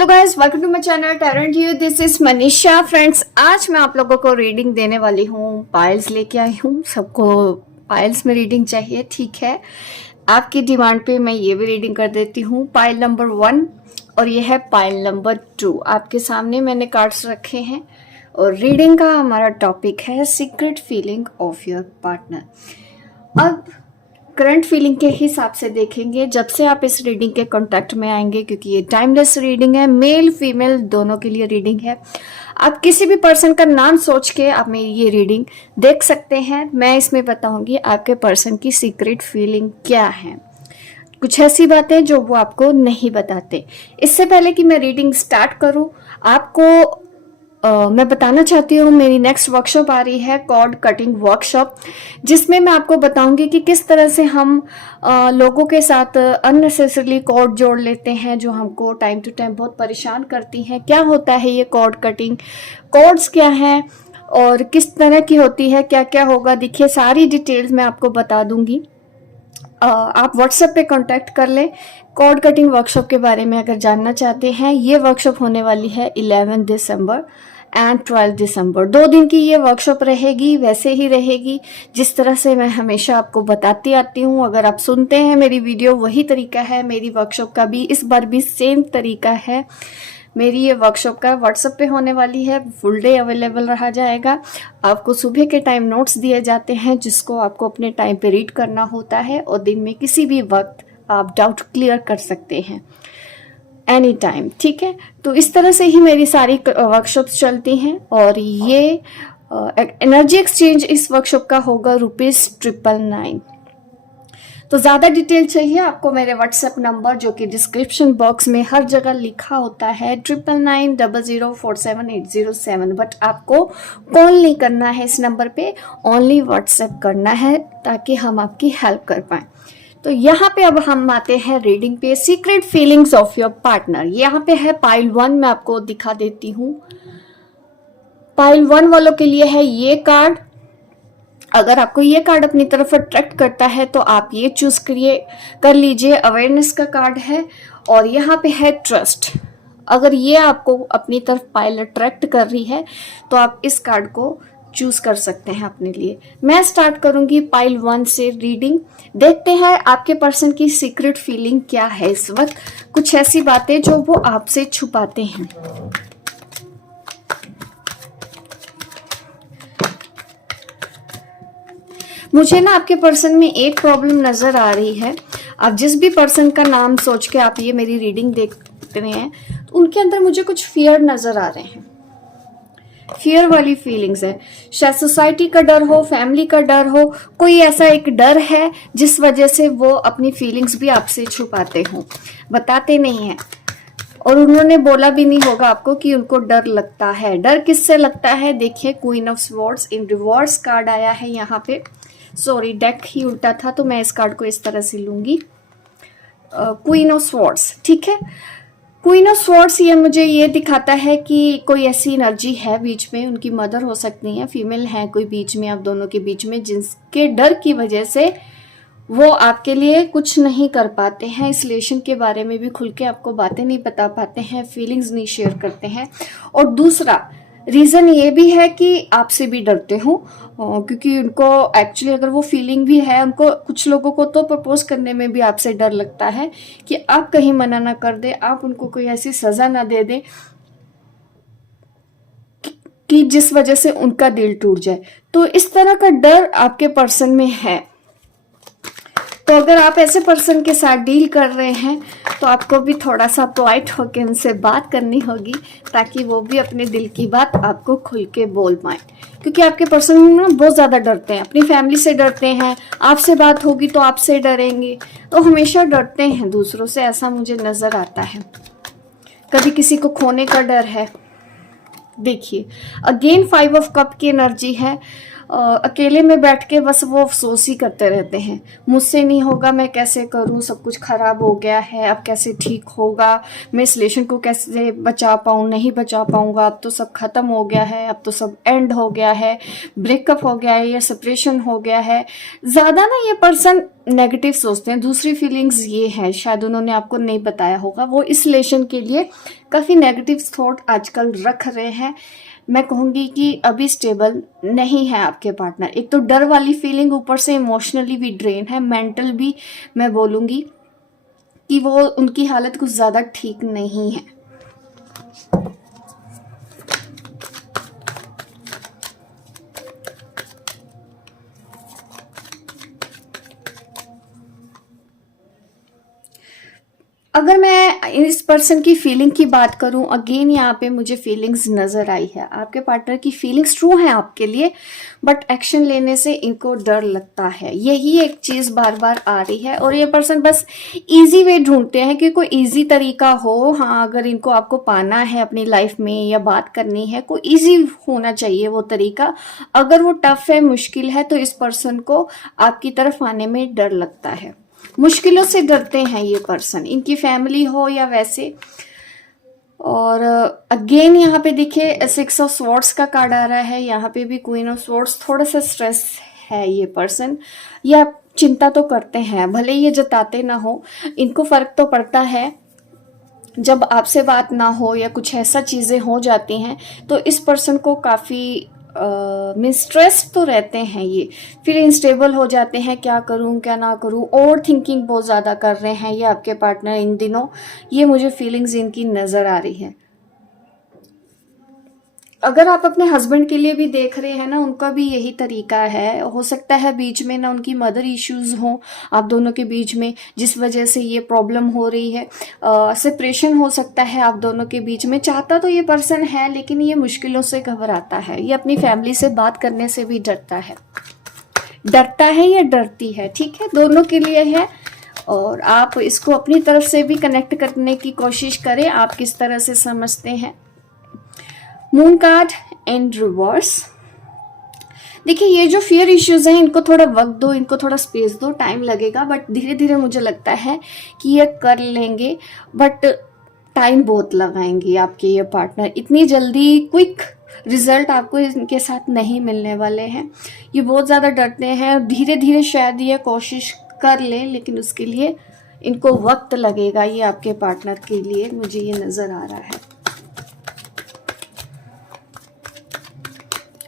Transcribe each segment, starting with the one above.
Hello guys, welcome to my channel टैरेंट यू। This is Manisha. Friends, आज मैं आप लोगों को रीडिंग देने वाली हूँ। पायल्स लेके आई हूँ। सबको पायल्स में रीडिंग चाहिए, ठीक है। आपकी डिमांड पे मैं ये भी रीडिंग कर देती हूँ। पायल नंबर 1 और ये है पायल नंबर 2। आपके सामने मैंने कार्ड्स रखे हैं और रीडिंग का हमारा टॉपिक है secret feeling of your partner. अब करंट फीलिंग के हिसाब से देखेंगे जब से आप इस रीडिंग के कांटेक्ट में आएंगे, क्योंकि ये टाइमलेस रीडिंग है, मेल फीमेल दोनों के लिए रीडिंग है। आप किसी भी पर्सन का नाम सोच के आप मेरी ये रीडिंग देख सकते हैं। मैं इसमें बताऊंगी आपके पर्सन की सीक्रेट फीलिंग क्या है, कुछ ऐसी बातें जो वो आपको नहीं बताते। इससे पहले कि मैं रीडिंग स्टार्ट करूं, आपको मैं बताना चाहती हूँ मेरी नेक्स्ट वर्कशॉप आ रही है, कॉर्ड कटिंग वर्कशॉप, जिसमें मैं आपको बताऊंगी कि किस तरह से हम लोगों के साथ अननेसेसरली कॉर्ड जोड़ लेते हैं जो हमको टाइम टू टाइम बहुत परेशान करती हैं। क्या होता है ये कॉर्ड कटिंग, कॉर्ड्स क्या हैं और किस तरह की होती है, क्या क्या होगा, देखिए सारी डिटेल्स मैं आपको बता दूंगी। आप व्हाट्सएप पे कांटेक्ट कर लें कॉर्ड कटिंग वर्कशॉप के बारे में अगर जानना चाहते हैं। ये वर्कशॉप होने वाली है 11 दिसंबर एंड 12 दिसंबर। 2 दिन की ये वर्कशॉप रहेगी, वैसे ही रहेगी जिस तरह से मैं हमेशा आपको बताती आती हूँ। अगर आप सुनते हैं मेरी वीडियो, वही तरीका है मेरी वर्कशॉप का भी, इस बार भी सेम तरीका है। मेरी ये वर्कशॉप का व्हाट्सएप पे होने वाली है, फुल डे अवेलेबल रहा जाएगा। आपको सुबह के टाइम नोट्स दिए जाते हैं जिसको आपको अपने टाइम पे रीड करना होता है और दिन में किसी भी वक्त आप डाउट क्लियर कर सकते हैं, एनी टाइम, ठीक है। तो इस तरह से ही मेरी सारी वर्कशॉप्स चलती हैं और ये एनर्जी एक्सचेंज इस वर्कशॉप का होगा ₹999। तो ज़्यादा डिटेल चाहिए आपको मेरे व्हाट्सएप नंबर, जो कि डिस्क्रिप्शन बॉक्स में हर जगह लिखा होता है, 9990047807। बट आपको कॉल नहीं करना है इस नंबर पे, ओनली व्हाट्सएप करना है ताकि हम आपकी हेल्प कर पाएँ। तो यहाँ पे अब हम आते हैं रीडिंग पे, secret feelings of your partner. यहाँ पे है पाइल 1, मैं आपको दिखा देती हूँ। पाइल 1 वालों के लिए है ये कार्ड। अगर आपको ये कार्ड अपनी तरफ अट्रैक्ट करता है तो आप ये चूज कर लीजिए। अवेयरनेस का कार्ड है और यहाँ पे है ट्रस्ट। अगर ये आपको अपनी तरफ पाइल अट्रैक्ट कर रही है तो आप इस कार्ड को चूज कर सकते हैं अपने लिए। मैं स्टार्ट करूंगी पाइल 1 से रीडिंग। देखते हैं आपके पर्सन की सीक्रेट फीलिंग क्या है इस वक्त, कुछ ऐसी बातें जो वो आपसे छुपाते हैं। मुझे ना आपके पर्सन में एक प्रॉब्लम नजर आ रही है। आप जिस भी पर्सन का नाम सोच के आप ये मेरी रीडिंग देखते हैं तो उनके अंदर मुझे कुछ फियर नजर आ रहे हैं, फियर वाली फीलिंग्स है। शायद सोसाइटी का डर हो, फैमिली का डर हो, कोई ऐसा एक डर है जिस वजह से वो अपनी फीलिंग्स भी आपसे छुपाते हो, बताते नहीं है। और उन्होंने बोला भी नहीं होगा आपको कि उनको डर लगता है। डर किससे लगता है, देखिए queen of swords in reverse card आया है यहाँ पे। सॉरी, डेक ही उल्टा था तो मैं इस कार्ड को इस तरह से लूंगी। क्वीन ऑफ स्वॉर्ड्स, ठीक है। क्वीन ऑफ स्वॉर्ड्स ये मुझे ये दिखाता है कि कोई ऐसी एनर्जी है बीच में, उनकी मदर हो सकती है, फीमेल है कोई बीच में, आप दोनों के बीच में, जिसके डर की वजह से वो आपके लिए कुछ नहीं कर पाते हैं। इस रिलेशन के बारे में भी खुल के आपको बातें नहीं बता पाते हैं, फीलिंग्स नहीं शेयर करते हैं। और दूसरा रीजन ये भी है कि आपसे भी डरते हो, क्योंकि उनको एक्चुअली अगर वो फीलिंग भी है, उनको कुछ लोगों को तो प्रपोज करने में भी आपसे डर लगता है कि आप कहीं मना ना कर दे, आप उनको कोई ऐसी सजा ना दे दे कि जिस वजह से उनका दिल टूट जाए। तो इस तरह का डर आपके पर्सन में है। तो अगर आप ऐसे पर्सन के साथ डील कर रहे हैं तो आपको भी थोड़ा सा पोलाइट होकर उनसे बात करनी होगी ताकि वो भी अपने दिल की बात आपको खुल के बोल पाए, क्योंकि आपके पर्सन ना बहुत ज़्यादा डरते हैं, अपनी फैमिली से डरते हैं, आपसे बात होगी तो आपसे डरेंगे, तो हमेशा डरते हैं दूसरों से, ऐसा मुझे नज़र आता है। कभी किसी को खोने का डर है। देखिए अगेन 5 ऑफ कप की एनर्जी है। अकेले में बैठ के बस वो अफसोस ही करते रहते हैं, मुझसे नहीं होगा, मैं कैसे करूं, सब कुछ खराब हो गया है, अब कैसे ठीक होगा, मैं इस रिलेशन को कैसे बचा पाऊं, नहीं बचा पाऊंगा, अब तो सब खत्म हो गया है, अब तो सब एंड हो गया है, ब्रेकअप हो गया है या सेपरेशन हो गया है। ज्यादा ना ये पर्सन नेगेटिव सोचते हैं। दूसरी फीलिंग्स ये है, शायद उन्होंने आपको नहीं बताया होगा, वो इस रिलेशन के लिए काफ़ी नेगेटिव थॉट आजकल रख रहे हैं। मैं कहूँगी कि अभी स्टेबल नहीं है आपके पार्टनर। एक तो डर वाली फीलिंग, ऊपर से इमोशनली भी ड्रेन है, मेंटल भी मैं बोलूँगी कि वो उनकी हालत कुछ ज़्यादा ठीक नहीं है। अगर मैं इस पर्सन की फीलिंग की बात करूं, अगेन यहाँ पे मुझे फीलिंग्स नजर आई है। आपके पार्टनर की फीलिंग्स ट्रू है आपके लिए, बट एक्शन लेने से इनको डर लगता है। यही एक चीज बार बार आ रही है, और ये पर्सन बस इजी वे ढूंढते हैं कि कोई इजी तरीका हो। हाँ, अगर इनको आपको पाना है अपनी लाइफ में या बात करनी है, कोई इजी होना चाहिए वो तरीका। अगर वो टफ है, मुश्किल है, तो इस पर्सन को आपकी तरफ आने में डर लगता है। मुश्किलों से डरते हैं ये पर्सन, इनकी फैमिली हो या वैसे। और अगेन यहाँ पे देखिए 6 ऑफ स्वॉर्ड्स का कार्ड आ रहा है, यहाँ पे भी क्वीन ऑफ स्वॉर्ड्स। थोड़ा सा स्ट्रेस है ये पर्सन, या चिंता तो करते हैं, भले ये जताते ना हो। इनको फर्क तो पड़ता है जब आपसे बात ना हो या कुछ ऐसा चीजें हो जाती हैं, तो इस पर्सन को काफी स्ट्रेस तो रहते हैं ये, फिर इंस्टेबल हो जाते हैं, क्या करूं क्या ना करूं। ओवर थिंकिंग बहुत ज़्यादा कर रहे हैं ये आपके पार्टनर इन दिनों, ये मुझे फीलिंग्स इनकी नज़र आ रही है। अगर आप अपने हस्बैंड के लिए भी देख रहे हैं ना, उनका भी यही तरीका है। हो सकता है बीच में ना उनकी मदर इश्यूज हों आप दोनों के बीच में, जिस वजह से ये प्रॉब्लम हो रही है। सेपरेशन हो सकता है आप दोनों के बीच में। चाहता तो ये पर्सन है, लेकिन ये मुश्किलों से घबराता है। ये अपनी फैमिली से बात करने से भी डरता है। डरता है या डरती है, ठीक है, दोनों के लिए है। और आप इसको अपनी तरफ से भी कनेक्ट करने की कोशिश करें, आप किस तरह से समझते हैं। Moon card and reverse. देखिए, ये जो फियर इश्यूज हैं, इनको थोड़ा वक्त दो, इनको थोड़ा स्पेस दो, टाइम लगेगा, बट धीरे धीरे मुझे लगता है कि ये कर लेंगे। बट टाइम बहुत लगाएंगे आपके ये पार्टनर, इतनी जल्दी क्विक रिजल्ट आपको इनके साथ नहीं मिलने वाले हैं। ये बहुत ज़्यादा डरते हैं, धीरे धीरे शायद ये कोशिश कर ले, लेकिन उसके लिए इनको वक्त लगेगा। ये आपके पार्टनर के लिए मुझे ये नज़र आ रहा है।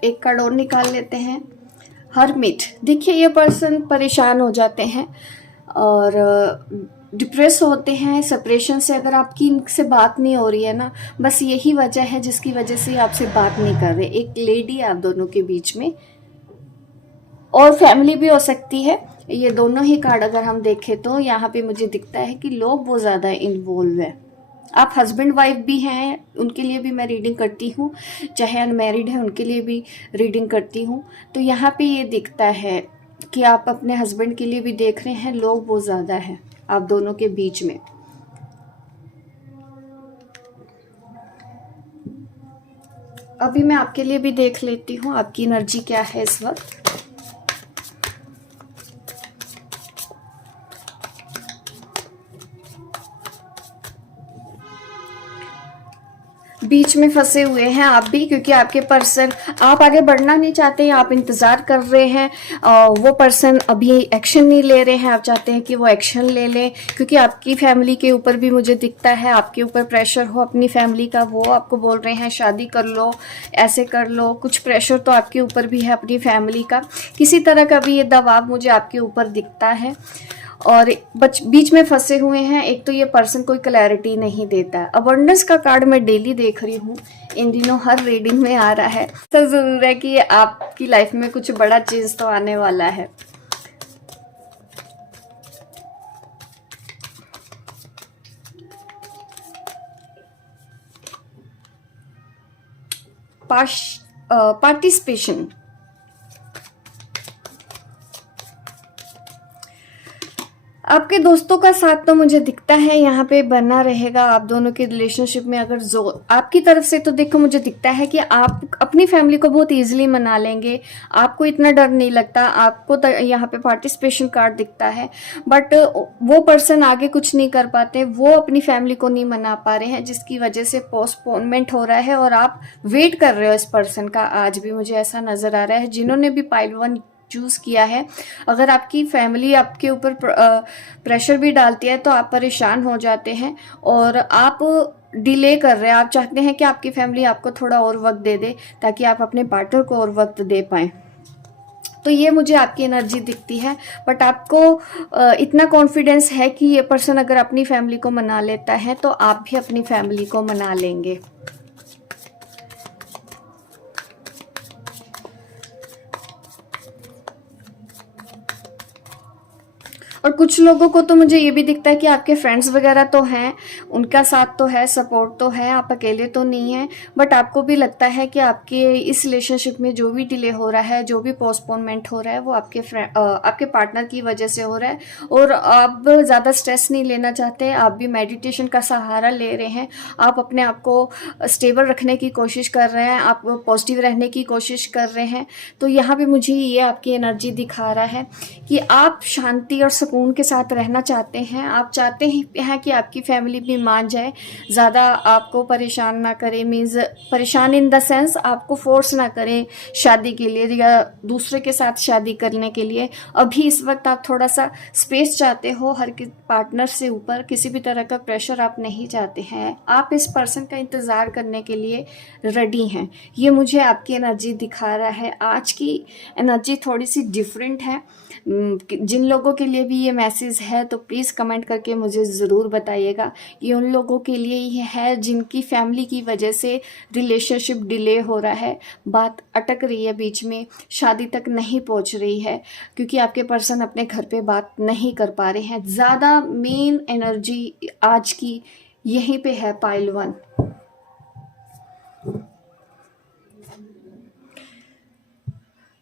एक कार्ड और निकाल लेते हैं, हर्मिट। देखिए, ये पर्सन परेशान हो जाते हैं और डिप्रेस होते हैं सेपरेशन से। अगर आपकी इनसे बात नहीं हो रही है ना, बस यही वजह है जिसकी वजह से आपसे बात नहीं कर रहे। एक लेडी आप दोनों के बीच में, और फैमिली भी हो सकती है। ये दोनों ही कार्ड अगर हम देखें तो यहाँ पे मुझे दिखता है कि लोग बहुत ज़्यादा इन्वॉल्व है। आप हस्बैंड वाइफ भी हैं, उनके लिए भी मैं रीडिंग करती हूँ, चाहे अनमैरिड है उनके लिए भी रीडिंग करती हूँ। तो यहाँ पे ये दिखता है कि आप अपने हस्बैंड के लिए भी देख रहे हैं, लोग बहुत ज़्यादा हैं आप दोनों के बीच में। अभी मैं आपके लिए भी देख लेती हूँ आपकी एनर्जी क्या है इस वक्त। बीच में फंसे हुए हैं आप भी, क्योंकि आपके पर्सन, आप आगे बढ़ना नहीं चाहते हैं, आप इंतज़ार कर रहे हैं। वो पर्सन अभी एक्शन नहीं ले रहे हैं, आप चाहते हैं कि वो एक्शन ले लें, क्योंकि आपकी फैमिली के ऊपर भी मुझे दिखता है आपके ऊपर प्रेशर हो अपनी फैमिली का। वो आपको बोल रहे हैं शादी कर लो, ऐसे कर लो। कुछ प्रेशर तो आपके ऊपर भी है अपनी फैमिली का, किसी तरह का भी ये दबाव मुझे आपके ऊपर दिखता है। और बीच में फंसे हुए हैं। एक तो ये पर्सन कोई क्लैरिटी नहीं देता है। अबंडेंस का कार्ड मैं डेली देख रही हूँ, इन दिनों हर रीडिंग में आ रहा है। तो जरूर है कि आपकी लाइफ में कुछ बड़ा चेंज तो आने वाला है। पार्टिसिपेशन। आपके दोस्तों का साथ तो मुझे दिखता है यहाँ पे बना रहेगा आप दोनों के रिलेशनशिप में। अगर जो आपकी तरफ से तो देखो मुझे दिखता है कि आप अपनी फैमिली को बहुत इजीली मना लेंगे, आपको इतना डर नहीं लगता। आपको तो यहाँ पे पार्टिसिपेशन कार्ड दिखता है, बट वो पर्सन आगे कुछ नहीं कर पाते, वो अपनी फैमिली को नहीं मना पा रहे हैं, जिसकी वजह से पोस्टपोनमेंट हो रहा है और आप वेट कर रहे हो इस पर्सन का। आज भी मुझे ऐसा नजर आ रहा है। जिन्होंने भी पाइल 1 चूज़ किया है। अगर आपकी फैमिली आपके ऊपर प्रेशर भी डालती है तो आप परेशान हो जाते हैं और आप डिले कर रहे हैं। आप चाहते हैं कि आपकी फैमिली आपको थोड़ा और वक्त दे दे ताकि आप अपने पार्टनर को और वक्त दे पाएँ। तो ये मुझे आपकी एनर्जी दिखती है, बट आपको इतना कॉन्फिडेंस है कि ये पर्सन अगर अपनी फैमिली को मना लेता है तो आप भी अपनी फैमिली को मना लेंगे। और कुछ लोगों को तो मुझे ये भी दिखता है कि आपके फ्रेंड्स वगैरह तो हैं, उनका साथ तो है, सपोर्ट तो है, आप अकेले तो नहीं हैं। बट आपको भी लगता है कि आपके इस रिलेशनशिप में जो भी डिले हो रहा है, जो भी पोस्टपोनमेंट हो रहा है, वो आपके पार्टनर की वजह से हो रहा है। और आप ज़्यादा स्ट्रेस नहीं लेना चाहते, आप भी मेडिटेशन का सहारा ले रहे हैं, आप अपने आप को स्टेबल रखने की कोशिश कर रहे हैं, आप पॉजिटिव रहने की कोशिश कर रहे हैं। तो यहाँ पे मुझे ये आपकी एनर्जी दिखा रहा है कि आप शांति और सुकून के साथ रहना चाहते हैं। आप चाहते हैं कि आपकी फैमिली भी मान जाए, ज़्यादा आपको परेशान ना करे, मीन्स परेशान इन द सेंस आपको फोर्स ना करें शादी के लिए या दूसरे के साथ शादी करने के लिए। अभी इस वक्त आप थोड़ा सा स्पेस चाहते हो, हर पार्टनर से ऊपर किसी भी तरह का प्रेशर आप नहीं चाहते हैं। आप इस पर्सन का इंतज़ार करने के लिए रेडी हैं। ये मुझे आपकी एनर्जी दिखा रहा है। आज की एनर्जी थोड़ी सी डिफरेंट है। जिन लोगों के लिए भी ये मैसेज है तो प्लीज़ कमेंट करके मुझे ज़रूर बताइएगा। ये उन लोगों के लिए ही है जिनकी फैमिली की वजह से रिलेशनशिप डिले हो रहा है, बात अटक रही है बीच में, शादी तक नहीं पहुंच रही है क्योंकि आपके पर्सन अपने घर पे बात नहीं कर पा रहे हैं। ज़्यादा मेन एनर्जी आज की यहीं पे है पाइल 1।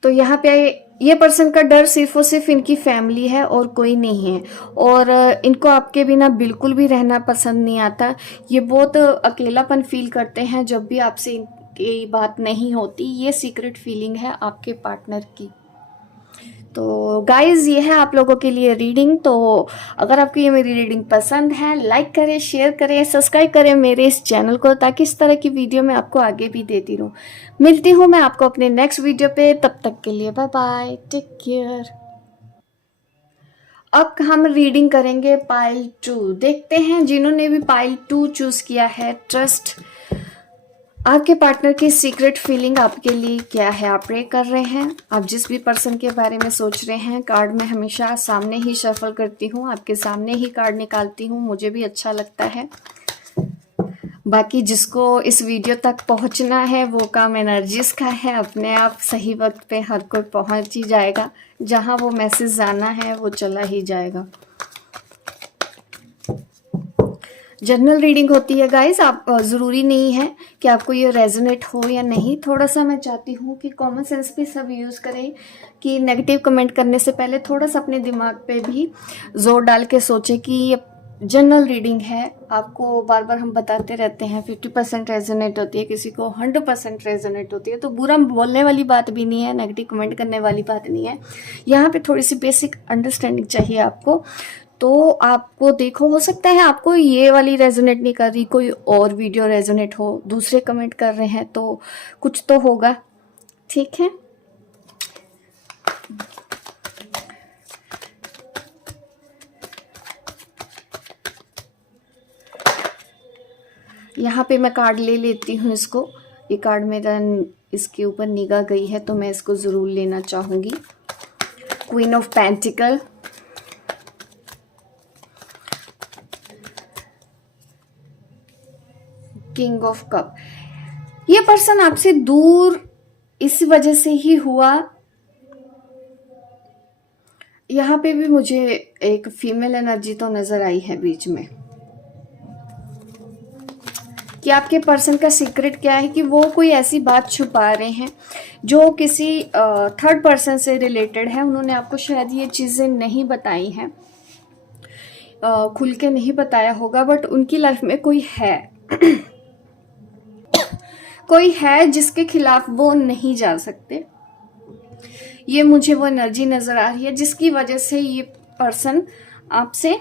तो यहाँ पे ये पर्सन का डर सिर्फ और सिर्फ इनकी फैमिली है और कोई नहीं है। और इनको आपके बिना बिल्कुल भी रहना पसंद नहीं आता। ये बहुत अकेलापन फील करते हैं जब भी आपसे इनकी बात नहीं होती। ये सीक्रेट फीलिंग है आपके पार्टनर की। तो गाइज ये है आप लोगों के लिए रीडिंग। तो अगर आपको ये मेरी रीडिंग पसंद है, लाइक करें, शेयर करें, सब्सक्राइब करें मेरे इस चैनल को, ताकि इस तरह की वीडियो मैं आपको आगे भी देती रहूं। मिलती हूँ मैं आपको अपने नेक्स्ट वीडियो पे, तब तक के लिए बाय बाय, टेक केयर। अब हम रीडिंग करेंगे पाइल 2। देखते हैं जिन्होंने भी पाइल 2 चूज किया है, ट्रस्ट आपके पार्टनर की सीक्रेट फीलिंग आपके लिए क्या है। आप प्रे कर रहे हैं, आप जिस भी पर्सन के बारे में सोच रहे हैं। कार्ड में हमेशा सामने ही शफल करती हूँ, आपके सामने ही कार्ड निकालती हूँ, मुझे भी अच्छा लगता है। बाकी जिसको इस वीडियो तक पहुँचना है वो काम एनर्जीज का है। अपने आप सही वक्त पे हर कोई पहुँच ही जाएगा, जहाँ वो मैसेज जाना है वो चला ही जाएगा। जनरल रीडिंग होती है गाइस, आप ज़रूरी नहीं है कि आपको ये रेजोनेट हो या नहीं। थोड़ा सा मैं चाहती हूँ कि कॉमन सेंस भी सब यूज़ करें, कि नेगेटिव कमेंट करने से पहले थोड़ा सा अपने दिमाग पे भी जोर डाल के सोचें कि ये जनरल रीडिंग है। आपको बार बार हम बताते रहते हैं 50% रेजोनेट होती है, किसी को 100% रेजोनेट होती है। तो बुरा बोलने वाली बात भी नहीं है, नेगेटिव कमेंट करने वाली बात नहीं है। यहाँ पे थोड़ी सी बेसिक अंडरस्टैंडिंग चाहिए आपको। तो आपको देखो, हो सकता है आपको ये वाली रेजोनेट नहीं कर रही, कोई और वीडियो रेजोनेट हो, दूसरे कमेंट कर रहे हैं, तो कुछ तो होगा। ठीक है, यहाँ पे मैं कार्ड ले लेती हूँ इसको। ये कार्ड मेरा इसके ऊपर निगाह गई है तो मैं इसको ज़रूर लेना चाहूँगी। Queen of pentacle, king of cup. ये पर्सन आपसे दूर इस वजह से ही हुआ। यहाँ पे भी मुझे एक फीमेल एनर्जी तो नजर आई है बीच में, कि आपके पर्सन का सीक्रेट क्या है, कि वो कोई ऐसी बात छुपा रहे हैं जो किसी थर्ड पर्सन से रिलेटेड है। उन्होंने आपको शायद ये चीज़ें नहीं बताई हैं, खुल के नहीं बताया होगा, बट उनकी लाइफ में कोई है कोई है जिसके खिलाफ वो नहीं जा सकते। ये मुझे वो एनर्जी नजर आ रही है जिसकी वजह से ये पर्सन आपसे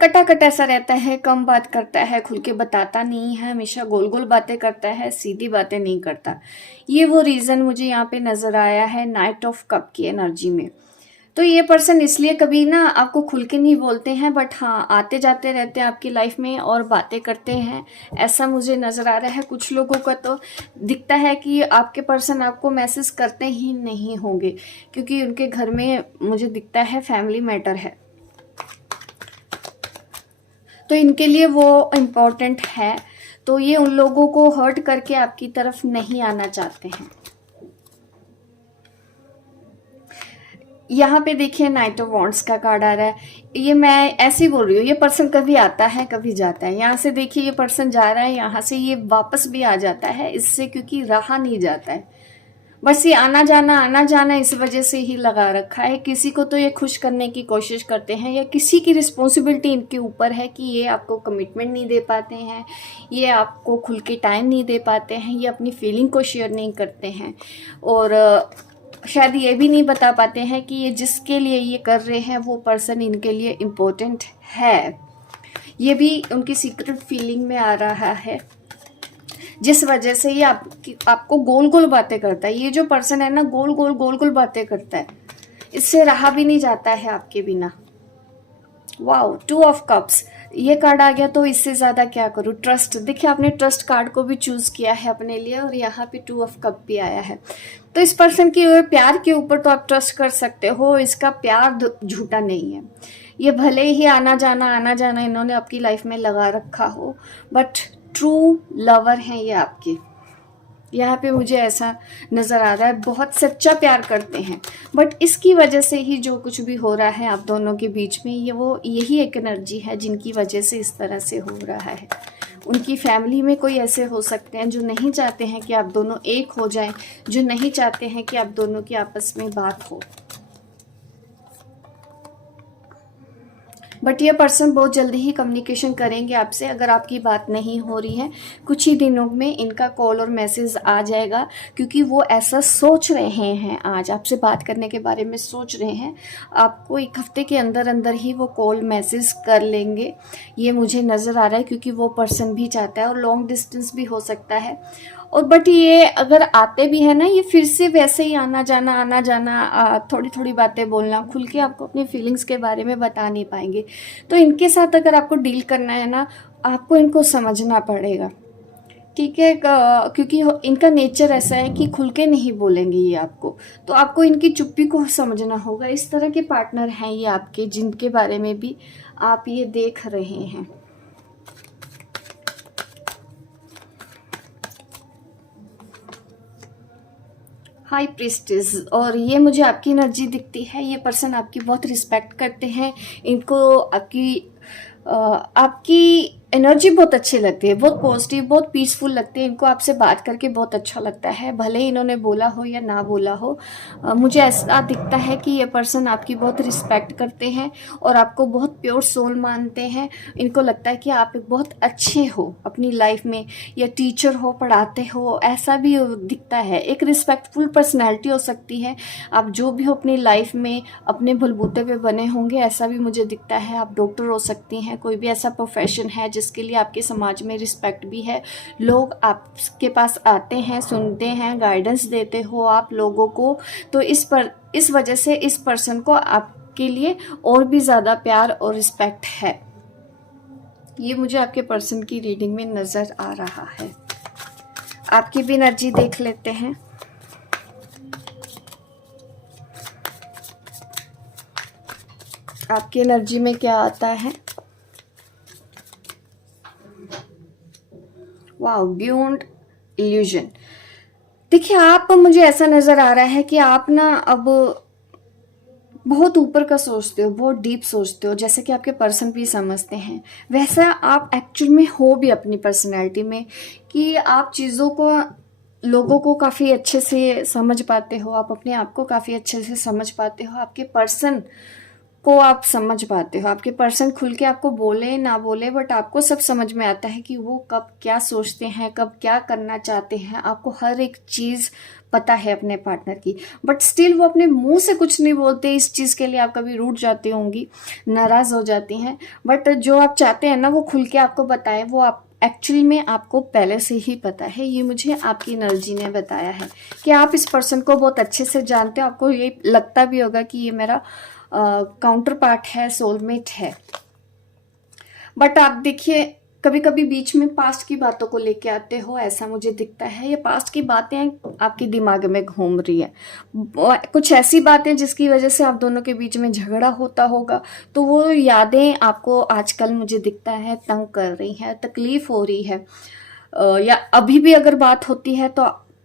कटा कटा सा रहता है, कम बात करता है, खुल के बताता नहीं है, हमेशा गोल गोल बातें करता है, सीधी बातें नहीं करता। ये वो रीज़न मुझे यहाँ पे नज़र आया है नाइट ऑफ कप की एनर्जी में। तो ये पर्सन इसलिए कभी ना आपको खुल के नहीं बोलते हैं, बट हाँ आते जाते रहते हैं आपकी लाइफ में और बातें करते हैं, ऐसा मुझे नज़र आ रहा है। कुछ लोगों का तो दिखता है कि आपके पर्सन आपको मैसेज करते ही नहीं होंगे, क्योंकि उनके घर में मुझे दिखता है फैमिली मैटर है, तो इनके लिए वो इम्पोर्टेंट है। तो ये उन लोगों को हर्ट करके आपकी तरफ नहीं आना चाहते हैं। यहाँ पे देखिए नाइट ऑफ वॉन्ड्स का कार्ड आ रहा है। ये मैं ऐसे ही बोल रही हूँ, ये पर्सन कभी आता है कभी जाता है। यहाँ से देखिए ये पर्सन जा रहा है, यहाँ से ये वापस भी आ जाता है इससे, क्योंकि रहा नहीं जाता है। बस ये आना जाना इस वजह से ही लगा रखा है। किसी को तो ये खुश करने की कोशिश करते हैं, या किसी की रिस्पॉन्सिबिलिटी इनके ऊपर है कि ये आपको कमिटमेंट नहीं दे पाते हैं, ये आपको खुल के टाइम नहीं दे पाते हैं, ये अपनी फीलिंग को शेयर नहीं करते हैं, और शायद ये भी नहीं बता पाते हैं कि ये जिसके लिए ये कर रहे हैं वो पर्सन इनके लिए इम्पोर्टेंट है। ये भी उनकी सीक्रेट फीलिंग में आ रहा है, जिस वजह से ये आपको गोल गोल बातें करता है। ये जो पर्सन है ना, गोल गोल बातें करता है, इससे रहा भी नहीं जाता है आपके बिना। वाओ, 2 ऑफ कप्स ये कार्ड आ गया, तो इससे ज़्यादा क्या करूँ। ट्रस्ट, देखिए आपने ट्रस्ट कार्ड को भी चूज़ किया है अपने लिए, और यहाँ पे 2 ऑफ कप भी आया है। तो इस पर्सन की प्यार के ऊपर तो आप ट्रस्ट कर सकते हो, इसका प्यार झूठा नहीं है। ये भले ही आना जाना इन्होंने आपकी लाइफ में लगा रखा हो, बट ट्रू लवर हैं ये आपके। यहाँ पे मुझे ऐसा नज़र आ रहा है, बहुत सच्चा प्यार करते हैं, बट इसकी वजह से ही जो कुछ भी हो रहा है आप दोनों के बीच में, यही एक एनर्जी है जिनकी वजह से इस तरह से हो रहा है। उनकी फैमिली में कोई ऐसे हो सकते हैं जो नहीं चाहते हैं कि आप दोनों एक हो जाएं, जो नहीं चाहते हैं कि आप दोनों की आपस में बात हो। बट ये पर्सन बहुत जल्दी ही कम्युनिकेशन करेंगे आपसे। अगर आपकी बात नहीं हो रही है, कुछ ही दिनों में इनका कॉल और मैसेज आ जाएगा, क्योंकि वो ऐसा सोच रहे हैं, आज आपसे बात करने के बारे में सोच रहे हैं। आपको 1 हफ्ते के अंदर अंदर ही वो कॉल मैसेज कर लेंगे, ये मुझे नज़र आ रहा है, क्योंकि वो पर्सन भी चाहता है, और लॉन्ग डिस्टेंस भी हो सकता है। और बट ये अगर आते भी है ना, ये फिर से वैसे ही आना जाना थोड़ी थोड़ी बातें बोलना, खुल के आपको अपनी फीलिंग्स के बारे में बता नहीं पाएंगे। तो इनके साथ अगर आपको डील करना है ना, आपको इनको समझना पड़ेगा, ठीक है, क्योंकि इनका नेचर ऐसा है कि खुल के नहीं बोलेंगे ये आपको, तो आपको इनकी चुप्पी को समझना होगा। इस तरह के पार्टनर हैं ये आपके, जिनके बारे में भी आप ये देख रहे हैं। हाई प्रिस्टेस, और ये मुझे आपकी एनर्जी दिखती है। ये पर्सन आपकी बहुत रिस्पेक्ट करते हैं, इनको आपकी एनर्जी बहुत अच्छी लगती है, बहुत पॉजिटिव, बहुत पीसफुल लगती है। इनको आपसे बात करके बहुत अच्छा लगता है, भले ही इन्होंने बोला हो या ना बोला हो। मुझे ऐसा दिखता है कि ये पर्सन आपकी बहुत रिस्पेक्ट करते हैं और आपको बहुत प्योर सोल मानते हैं। इनको लगता है कि आप एक बहुत अच्छे हो अपनी लाइफ में, या टीचर हो, पढ़ाते हो, ऐसा भी दिखता है। एक रिस्पेक्टफुल पर्सनैलिटी हो सकती है। आप जो भी हो अपनी लाइफ में अपने बलबूते पे बने होंगे, ऐसा भी मुझे दिखता है। आप डॉक्टर हो सकती हैं, कोई भी ऐसा प्रोफेशन है जिसके लिए आपके समाज में रिस्पेक्ट भी है। लोग आपके पास आते हैं, सुनते हैं, गाइडेंस देते हो आप लोगों को। तो इस वजह से इस पर्सन को आपके लिए और भी ज़्यादा प्यार और रिस्पेक्ट है। ये मुझे आपके पर्सन की रीडिंग में नज़र आ रहा है। आपकी भी एनर्जी देख लेते हैं। आपकी एनर्जी में क्या आता है? Wow, beyond illusion. देखिए, आप, मुझे ऐसा नज़र आ रहा है कि आप ना अब बहुत ऊपर का सोचते हो, बहुत डीप सोचते हो, जैसे कि आपके पर्सन भी समझते हैं। वैसा आप एक्चुअल में हो भी अपनी पर्सनैलिटी में, कि आप चीज़ों को, लोगों को काफ़ी अच्छे से समझ पाते हो, आप अपने आप को काफ़ी अच्छे से समझ पाते हो। आपके पर्सन को आप समझ पाते हो। आपके पर्सन खुल के आपको बोले ना बोले, बट आपको सब समझ में आता है कि वो कब क्या सोचते हैं, कब क्या करना चाहते हैं। आपको हर एक चीज़ पता है अपने पार्टनर की, बट स्टिल वो अपने मुंह से कुछ नहीं बोलते। इस चीज़ के लिए आप कभी रूठ जाती होंगी, नाराज़ हो जाती हैं, बट जो आप चाहते हैं ना वो खुल के आपको बताएं, वो आप एक्चुअली में आपको पहले से ही पता है। ये मुझे आपकी एनर्जी ने बताया है कि आप इस पर्सन को बहुत अच्छे से जानते हो। आपको ये लगता भी होगा कि ये मेरा काउंटर पार्ट है, सोलमेट है। बट आप देखिए, कभी कभी बीच में पास्ट की बातों को लेके आते हो, ऐसा मुझे दिखता है। ये पास्ट की बातें आपके दिमाग में घूम रही है, कुछ ऐसी बातें जिसकी वजह से आप दोनों के बीच में झगड़ा होता होगा। तो वो यादें आपको आजकल मुझे दिखता है तंग कर रही हैं, तकलीफ हो रही है। या अभी भी अगर बात होती है तो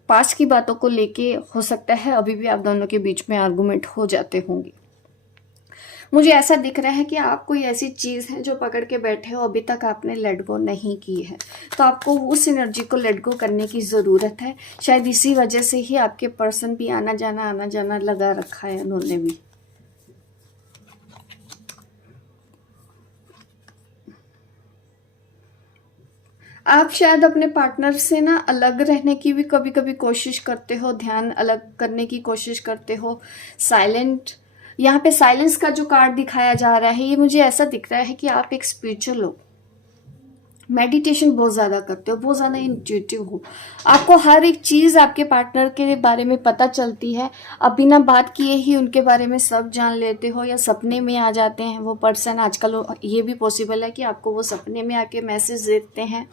पास्ट की बातों को लेके हो सकता है अभी भी आप दोनों के बीच में आर्गुमेंट हो जाते होंगे। मुझे ऐसा दिख रहा है कि आप कोई ऐसी चीज़ है जो पकड़ के बैठे हो, अभी तक आपने लेट गो नहीं की है, तो आपको उस एनर्जी को लेट गो करने की ज़रूरत है। शायद इसी वजह से ही आपके पर्सन भी आना जाना लगा रखा है उन्होंने भी। आप शायद अपने पार्टनर से ना अलग रहने की भी कभी कभी कोशिश करते हो, ध्यान अलग करने की कोशिश करते हो। साइलेंट, यहाँ पे साइलेंस का जो कार्ड दिखाया जा रहा है, ये मुझे ऐसा दिख रहा है कि आप एक स्पिरिचुअल हो, मेडिटेशन बहुत ज़्यादा करते हो, बहुत ज़्यादा इंट्यूटिव हो। आपको हर एक चीज़ आपके पार्टनर के बारे में पता चलती है। आप बिना बात किए ही उनके बारे में सब जान लेते हो, या सपने में आ जाते हैं वो पर्सन। आजकल ये भी पॉसिबल है कि आपको वो सपने में आके मैसेज देते हैं।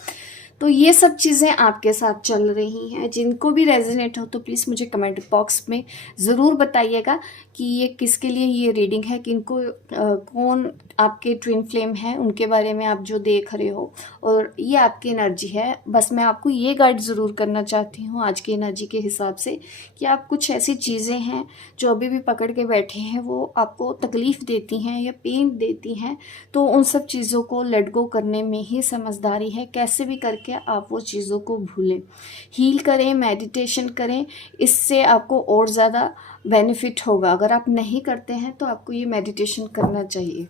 तो ये सब चीज़ें आपके साथ चल रही हैं। जिनको भी रेजोनेट हो तो प्लीज़ मुझे कमेंट बॉक्स में ज़रूर बताइएगा कि ये किसके लिए ये रीडिंग है, किनको कौन आपके ट्विन फ्लेम है, उनके बारे में आप जो देख रहे हो, और ये आपकी एनर्जी है। बस मैं आपको ये गाइड ज़रूर करना चाहती हूँ आज की एनर्जी के हिसाब से कि आप कुछ ऐसी चीज़ें हैं जो अभी भी पकड़ के बैठे हैं, वो आपको तकलीफ़ देती हैं या पेन देती हैं। तो उन सब चीज़ों को लेट गो करने में ही समझदारी है। कैसे भी करके आप वो चीज़ों को भूलें, हील करें, मेडिटेशन करें, इससे आपको और ज़्यादा बेनिफिट होगा। अगर आप नहीं करते हैं तो आपको ये मेडिटेशन करना चाहिए।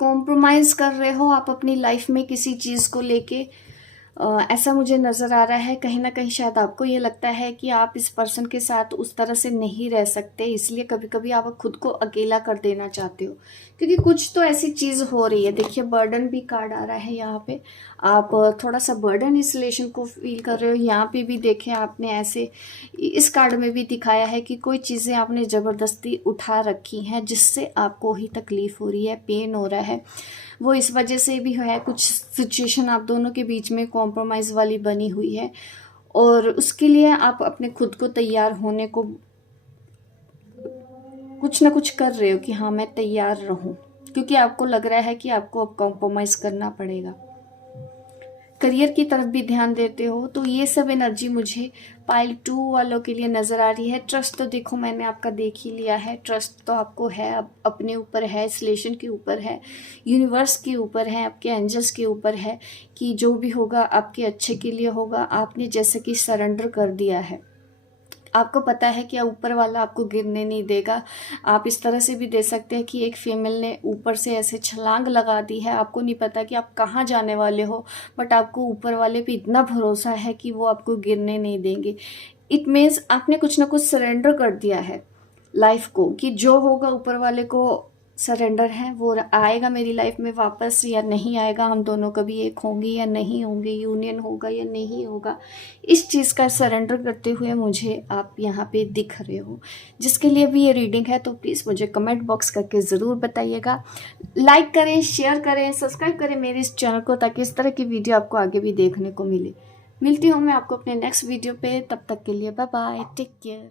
कॉम्प्रोमाइज़ कर रहे हो आप अपनी लाइफ में किसी चीज़ को लेके, ऐसा मुझे नज़र आ रहा है। कहीं ना कहीं शायद आपको ये लगता है कि आप इस पर्सन के साथ उस तरह से नहीं रह सकते, इसलिए कभी कभी आप खुद को अकेला कर देना चाहते हो, क्योंकि कुछ तो ऐसी चीज़ हो रही है। देखिए, बर्डन भी कार्ड आ रहा है यहाँ पे। आप थोड़ा सा बर्डन इस रिलेशन को फील कर रहे हो। यहाँ पे भी देखें, आपने ऐसे इस कार्ड में भी दिखाया है कि कोई चीज़ें आपने ज़बरदस्ती उठा रखी हैं जिससे आपको ही तकलीफ़ हो रही है, पेन हो रहा है। वो इस वजह से भी है, कुछ सिचुएशन आप दोनों के बीच में कॉम्प्रोमाइज़ वाली बनी हुई है, और उसके लिए आप अपने खुद को तैयार होने को कुछ ना कुछ कर रहे हो कि हाँ मैं तैयार रहूं, क्योंकि आपको लग रहा है कि आपको अब कॉम्प्रोमाइज़ करना पड़ेगा। करियर की तरफ भी ध्यान देते हो। तो ये सब एनर्जी मुझे पाइल 2 वालों के लिए नज़र आ रही है। ट्रस्ट तो देखो मैंने आपका देख ही लिया है, ट्रस्ट तो आपको है, अब अपने ऊपर है, इस रिलेशन के ऊपर है, यूनिवर्स के ऊपर है, आपके एंजल्स के ऊपर है कि जो भी होगा आपके अच्छे के लिए होगा। आपने जैसे कि सरेंडर कर दिया है, आपको पता है कि ऊपर वाला आपको गिरने नहीं देगा। आप इस तरह से भी दे सकते हैं कि एक फीमेल ने ऊपर से ऐसे छलांग लगा दी है, आपको नहीं पता कि आप कहाँ जाने वाले हो, बट आपको ऊपर वाले पे इतना भरोसा है कि वो आपको गिरने नहीं देंगे। इट मीन्स आपने कुछ ना कुछ सरेंडर कर दिया है लाइफ को, कि जो होगा ऊपर वाले को सरेंडर है, वो आएगा मेरी लाइफ में वापस या नहीं आएगा, हम दोनों कभी एक होंगे या नहीं होंगे, यूनियन होगा या नहीं होगा, इस चीज़ का सरेंडर करते हुए मुझे आप यहाँ पे दिख रहे हो। जिसके लिए भी ये रीडिंग है तो प्लीज़ मुझे कमेंट बॉक्स करके ज़रूर बताइएगा। लाइक करें, शेयर करें, सब्सक्राइब करें मेरे इस चैनल को, ताकि इस तरह की वीडियो आपको आगे भी देखने को मिले। मिलती हूँ मैं आपको अपने नेक्स्ट वीडियो पे, तब तक के लिए बाय बाय, टेक केयर।